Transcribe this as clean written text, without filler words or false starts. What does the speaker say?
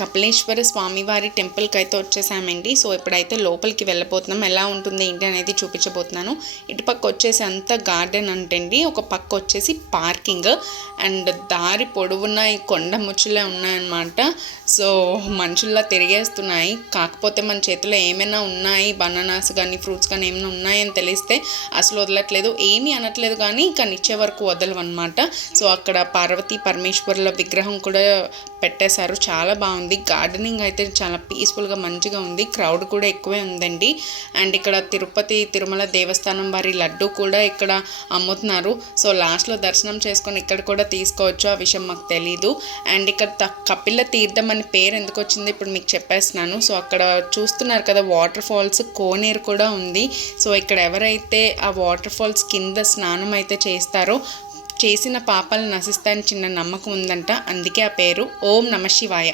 కపిలేశ్వర స్వామివారి టెంపుల్కి అయితే వచ్చేసామండి. సో ఇప్పుడైతే లోపలికి వెళ్ళబోతున్నాం. ఎలా ఉంటుంది ఏంటి అనేది చూపించబోతున్నాను. ఇటుపక్క వచ్చేసి అంతా గార్డెన్ అంటండి, ఒక పక్క వచ్చేసి పార్కింగ్ అండ్ దారి పొడవున ఈ కొండ ముచ్చులే ఉన్నాయన్నమాట. సో మనుషుల్లా తిరిగేస్తున్నాయి. కాకపోతే మన చేతిలో ఏమైనా ఉన్నాయి, బనానాస్ కానీ ఫ్రూట్స్ కానీ ఏమైనా ఉన్నాయని తెలిస్తే అసలు వదలట్లేదు, ఏమీ అనట్లేదు, కానీ కానీ ఇచ్చే వరకు వదలవన్నమాట. సో అక్కడ పార్వతీ పరమేశ్వరుల విగ్రహం కూడా పెట్టేశారు. చాలా బాగుంది. గార్డెనింగ్ అయితే చాలా పీస్ఫుల్గా మంచిగా ఉంది. క్రౌడ్ కూడా ఎక్కువే ఉందండి. అండ్ ఇక్కడ తిరుపతి తిరుమల దేవస్థానం వారి లడ్డు కూడా ఇక్కడ అమ్ముతున్నారు. సో లాస్ట్లో దర్శనం చేసుకొని ఇక్కడ కూడా తీసుకోవచ్చు, ఆ విషయం మాకు తెలీదు. అండ్ ఇక్కడ కపిల తీర్థం అని పేరు ఎందుకు వచ్చింది ఇప్పుడు మీకు చెప్పేస్తున్నాను. సో అక్కడ చూస్తున్నారు కదా వాటర్ ఫాల్స్, కోనేరు కూడా ఉంది. సో ఇక్కడ ఎవరైతే ఆ వాటర్ ఫాల్స్ కింద స్నానం అయితే చేస్తారో చేసిన పాపాలు నశిస్తాయని చిన్న నమ్మకం ఉందంట, అందుకే ఆ పేరు. ఓం నమ శివాయ.